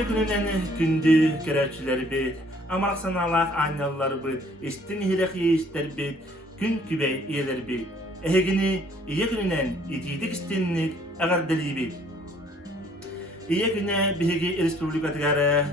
İyi gününden gündü kereççileri bit, amarak sanalak anyalıları bit, istin hilek yeğişler bit, gün kübey iyiler bit. Ehegini iyi gününden itidik istinlik agardali bit. İyi güne bihegi Respublika tigara,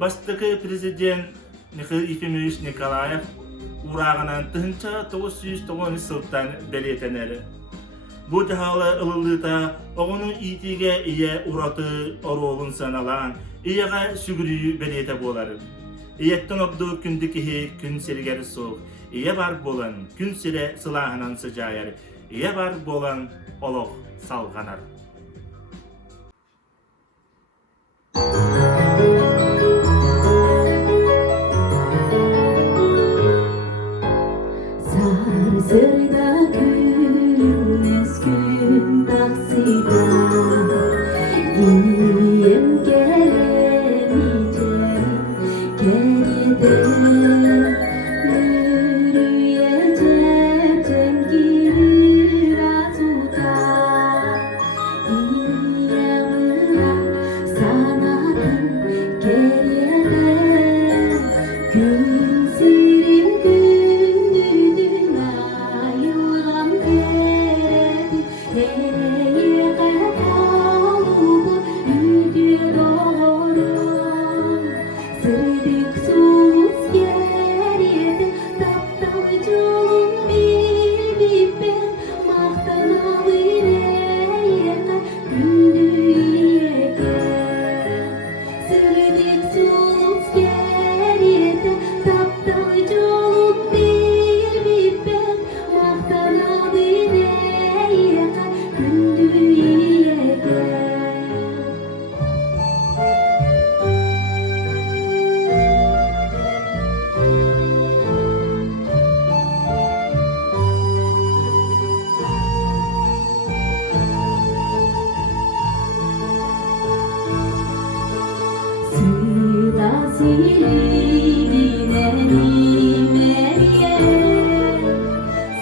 bastıkı prezident Mikhail Efimович Nikolayev urağınan tınca 990 sıltan belirteneri. Bu cahalı ılılıta oğunun itige iye uratı orolun sanalan, iyega sügürüyü belirte bolarım. İyetten oddu kündükihi gün serigeri soğuk, iye bar bolan gün sire sılahınan sıcayar, iye bar bolan olok salganar. Sarsırda gülmez gün taksida İyiyim gelemeyeceğim geride Yürüyeceğim gibi razuda İyiyim sanatım geride Gün sirim gündüdün ayılan geredi Nereye kaldı yüdüye doğru Sırdık sus geride Taptalı yolun bilip ben Mahtanalı nereye gündüye gel Sırdık sus geride Taptalı yolun bilip ben Mahtanalı nereye gündüye gel Sıla siline nimeriye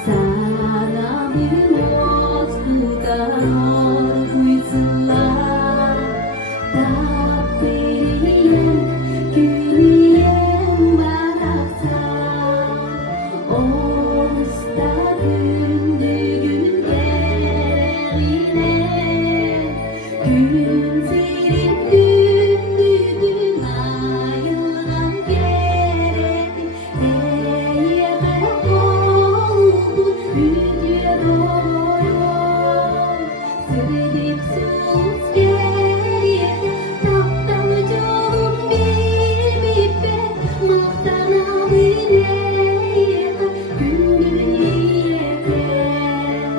Sana bir ozgudan orguysınlar Tapiriyem güniyem baraksan Osta gündügün gereğine Gün serin gündüdün ayılan geredi Neye oldu yüdüye doğru Sırdık sus geride Taptalı yolun bilip ben Mahtanalı nereye gündüye gel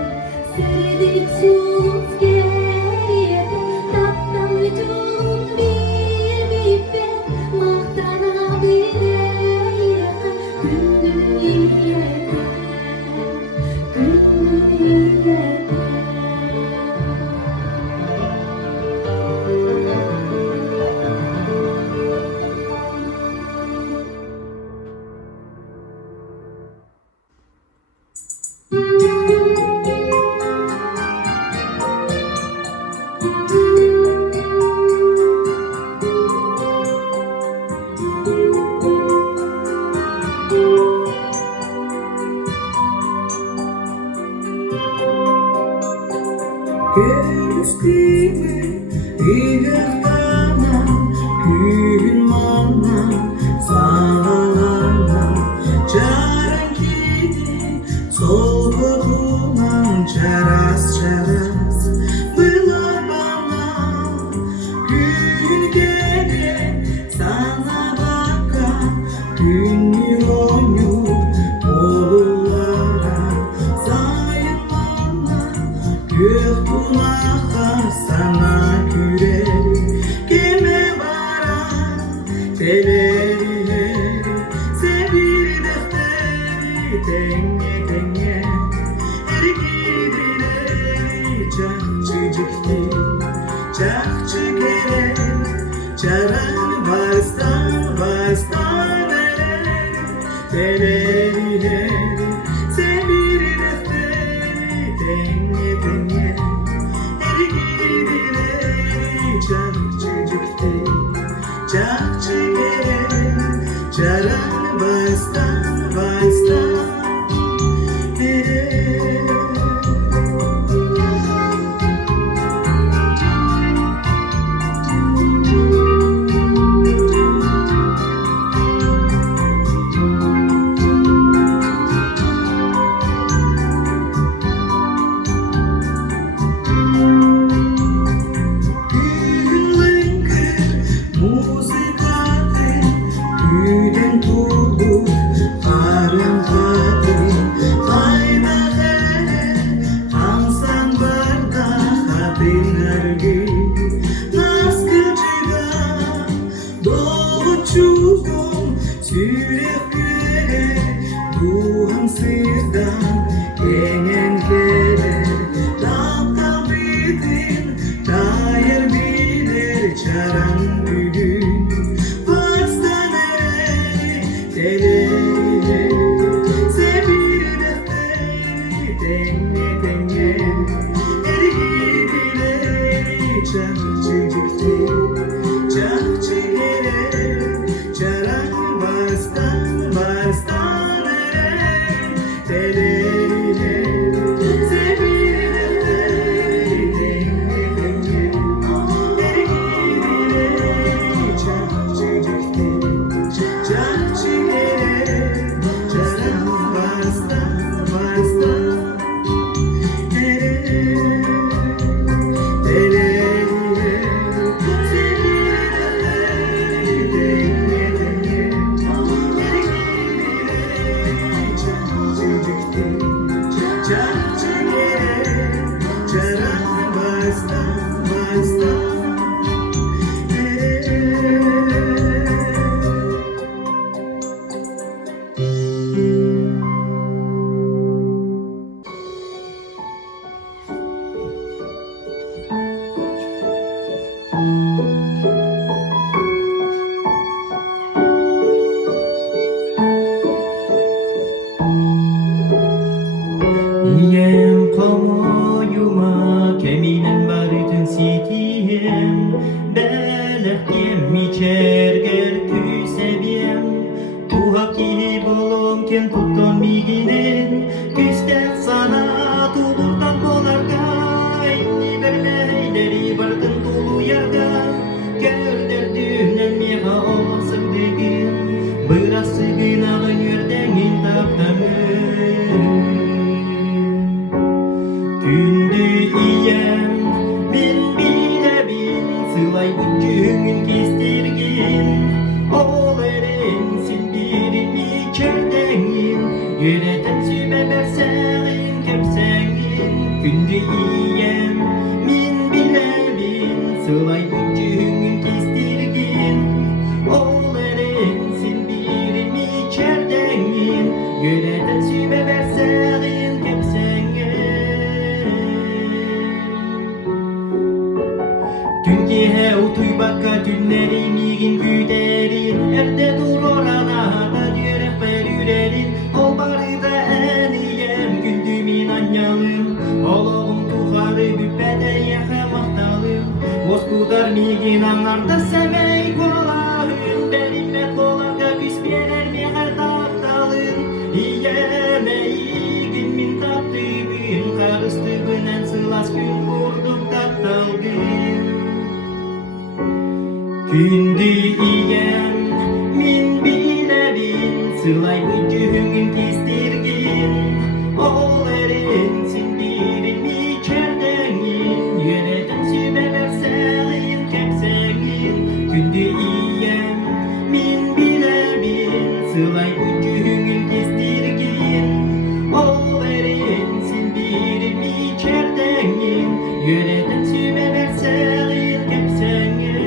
Sırdık sus geride Taptalı yolun bilip ben Mahtanalı nereye gündüye gel Gündüye gel Gözlüğümü ilgana gün mana sağlana Çaren kidi solguduman çaras çaras Bıla bana gün gele sana bakan Gün yolu oğullara sayılmana Gök kulağa sana kürerim Kime varan telerileri Sevir defteri tenge tenge Ergidileri çakçıcıkti Çakçı kere çaran vastan vastan telerileri Sevir defteri tenge tenge Ergidileri çakçıcıkti nargi Naskıcıda doğuçuğum Süreklere buhamsızdan Yenenlere Dağda bitin Dair bilir çaran bugün Pastanere Teleyle Sevir defteri Denge denge Ergidileri Çarçıcıktı Çarçı gere Çaran bastan bastan ere Teleyle Sevir defteri Denge denge Ergidileri Çarçıcıktı Çarçı gere Çaran bastan bastan ere Iyem kamoyuma keminen barıtın sitiyem Belektim içerger küsebiyem Tuhaki bolum ken tutton miginen Küstek sana tulurtan kolargay Niberleyleri barıtın tulu yarga Görder dünen miha olmasın degin Bırası günahın yerdengin taptamın Gündü iyem min bile bin Sılay ucunun kestirgin Oğlerin sindirin içerdengin Yöneten sübe berseğin köpsengin Gündü iyem min bile bin Sılay ucunun kestirgin Oğlerin sindirin içerdengin Yöneten sübe berseğin köpsengin Tünki heu tuy bakka tünleri migin güderin Erde durur anahda diyerek berürerin Ol bari da en iyem gündümin anyalım Oğlum tuharı büpede yeke mahtalım Boskudar migin anarda semey kolahın Berimmet kolarga küsberer mi her taptalın İyeme iyigin min taptığın Karıstıgınen sılas gün vurduk taptalgın Gündü iyem min bilebin Sılay ucunun kestirgin Oğlerin sindirin içerdengin Yöneten sübe verseğin kepsengin Gündü iyem min bilebin Sılay ucunun kestirgin Oğlerin sindirin içerdengin Yöneten sübe verseğin kepsengin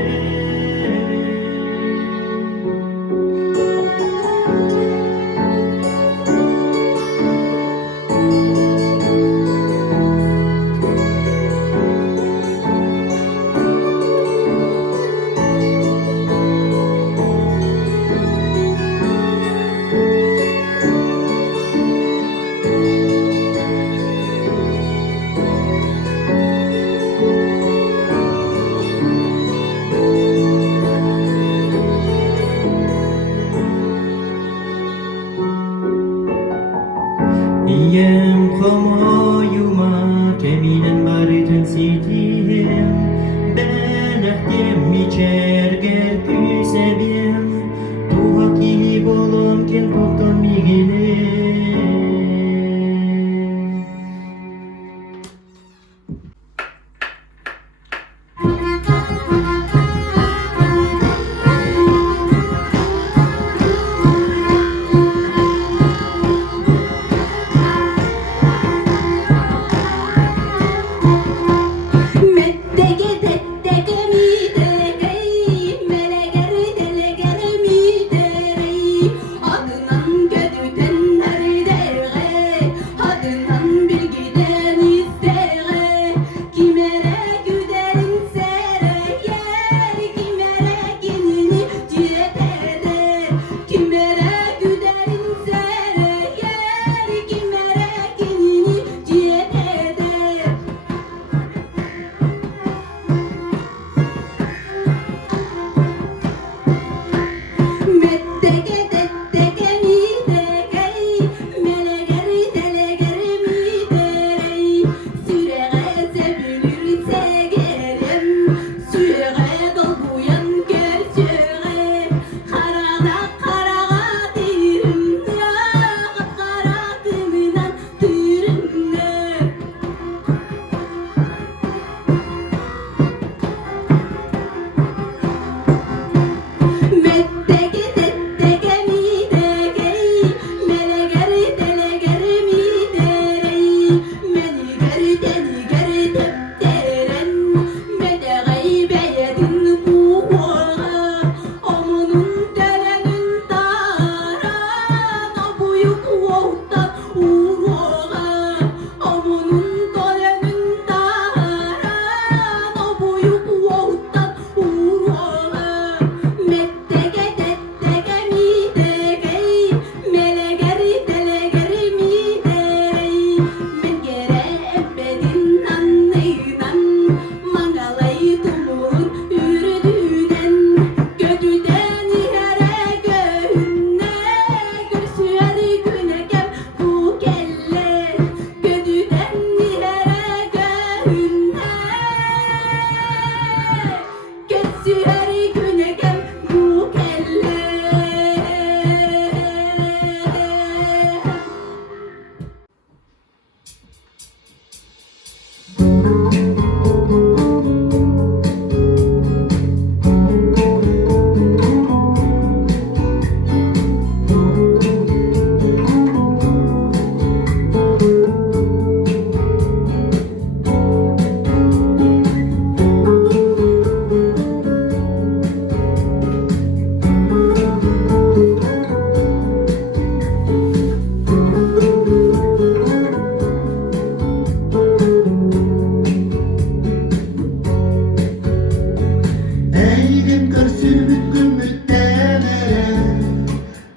Digim körsümüt gümmüt denere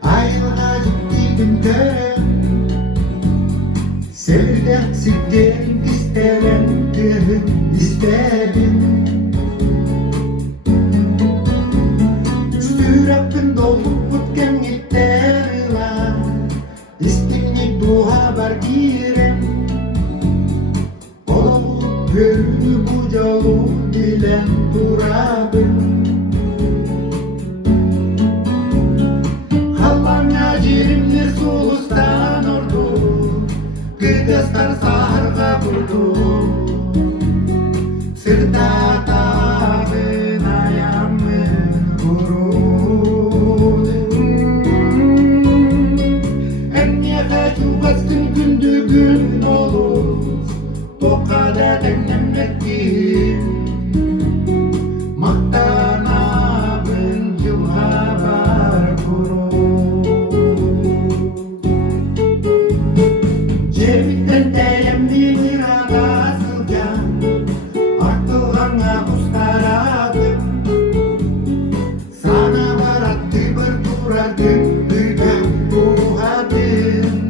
Ayılga digim körem Sevdek siklerim isterim isterim Sürekten dolup butken gitterila İstinlik duha bar girem Olup görünü bucağı bilen durabım Hallanğa jirimler soğustan ordu Kıdastar saharga kurdu Sırda tağın ayamı kurun Enniyaka çubastın gündü gün olur Tokada dennemlekim Maktanabın yuhabar kurun Cebitten teyemli mirada sılgan Artılğanğa ustaradım Sana barattı bir duradım Duygan duhadım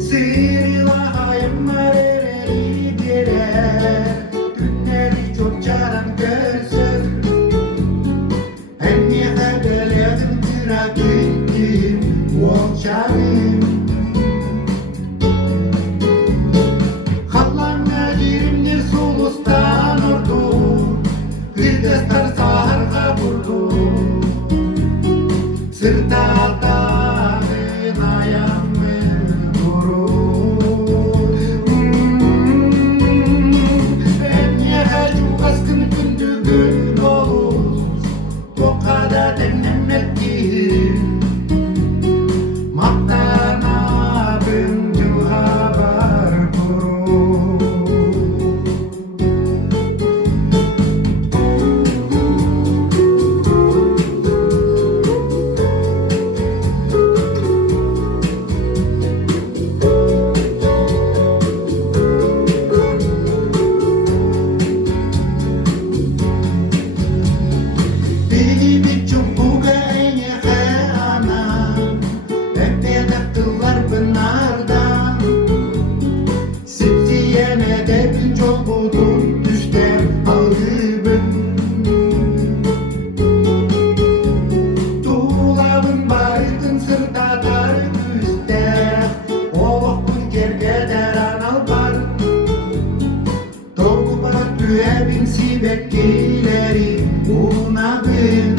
Sırılahayım marereri direr Günleri çok caran görsün Enniye kadeledim duradım Walçarım Hallanğa jirimler soğustan ordu Kıdastar saharga vurdu Sırda tağın ayamı kurun Enniye hacı baskın gündü gün olur Tokada dennemlekim Maktanabın yuhabar kurun Bili biçum buga enye anam Pepe taktılar pınardan Sipsiyene de bin çok buldum Düştem ağrıbım Tuğulabın barıtın sırda dar üstte Oğlakın kergeder anal bar Togu bat tüye bin sibekkileri Unabın